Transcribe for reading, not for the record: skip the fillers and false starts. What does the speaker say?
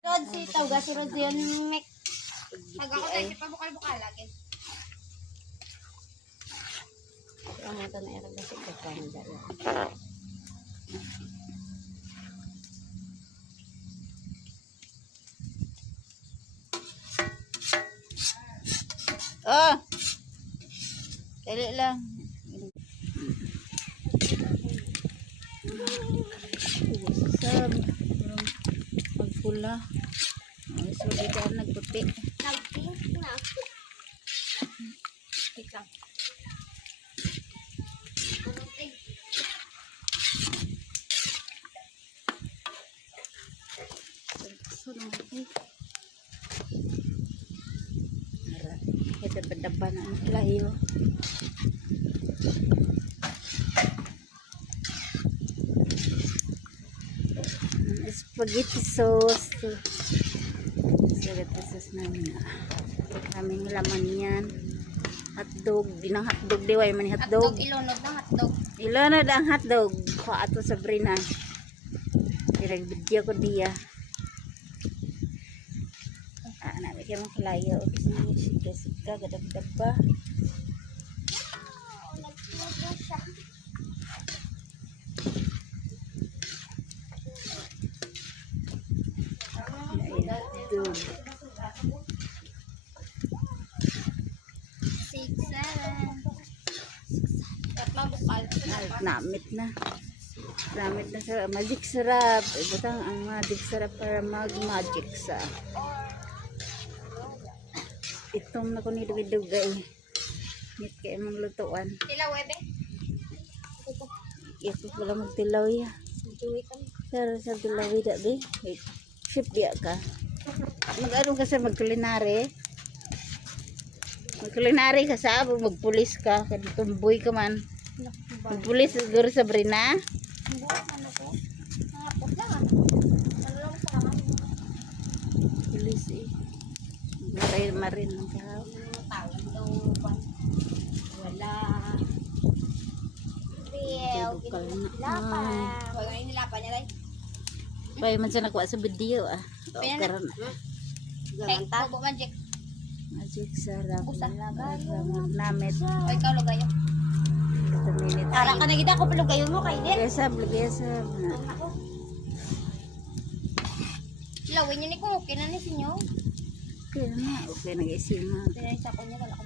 Rod si Tawga, si Rod yan mek. Pag ako tayo, pa bukal-bukal lagi. Ang mga tanong era kasi kapamada yan. Oh! Kali lang. Sab. Magpula. Ay, so di ka nagputi. Nag-pink na. Wait lang. So, naman ito pa na ang layo. Spaghetti sauce. Spaghetti sauce namin. Kaming laman yan. Hotdog. Dinang hotdog. Diway man hotdog. Hotdog, ilunod ng hotdog. Ilunod ang hotdog. Ko ato Sabrina. Dirag-video ko diya. Namin kayo mong kalayo. Sika-sika. Gadab-dab pa. Hotdog. 6, 7. Tatlo bukal. Namit na. Namit na sa magic sarap. Ibutang ang magic sarap para mag-magic sa. Itong na ko ni dugay. Ngit kayo mong lutuan. Sila webe. Ito wala magtilaw ya. Juwi kami. Pero sa tilaw da be. Wait. Ship dia ka. Mag-ano ka sa mag-culinary? Mag-culinary ka sa magpulis ka. Tumboy ka man. Magpulis siguro sa Brina. Ano ko? Nangapot lang ah. Ano lang sa kaman? Pulis eh. Marin lang ka. Tawag daw pa. Wala. Real. Bukal na. Lapan. Huwag nga inilapan niya rin. Bay man sa nakuha sa video ah. Pinan- Karon. Hey, tubo magic. Magic sarap. Usan lagay. Namit. O ikaw lugayo. Ito minute. Tara ka na gita ko lugayo mo kay din. Gesab. Ako. Lawin niyo ni kung okay na ni sinyo. Okay na. Okay na isima. Pinaysa ko niya wala ko